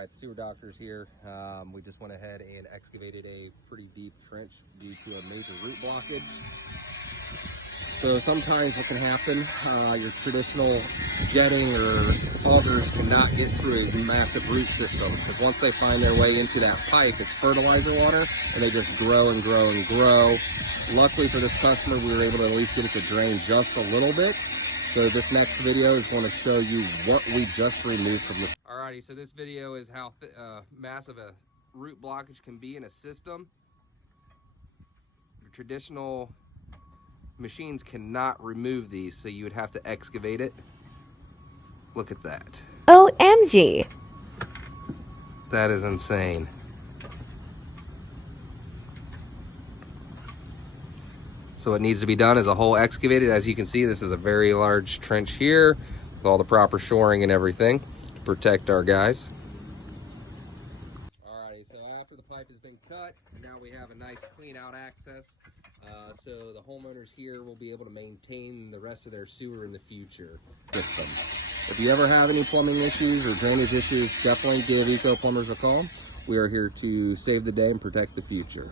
Alright, sewer doctors here. We just went ahead and excavated a pretty deep trench due to a major root blockage. So sometimes what can happen, your traditional jetting or augers cannot get through a massive root system, because once they find their way into that pipe, it's fertilizer water, and they just grow and grow and grow. Luckily for this customer, we were able to at least get it to drain just a little bit. So this next video is going to show you what we just removed from the... Alrighty, so this video is how massive a root blockage can be in a system. Your traditional machines cannot remove these, so you would have to excavate it. Look at that. OMG. That is insane. So what needs to be done is a hole excavated. As you can see, this is a very large trench here with all the proper shoring and everything to protect our guys. Alrighty, so after the pipe has been cut, now we have a nice clean out access. So the homeowners here will be able to maintain the rest of their sewer in the future system. If you ever have any plumbing issues or drainage issues, definitely give Eco Plumbers a call. We are here to save the day and protect the future.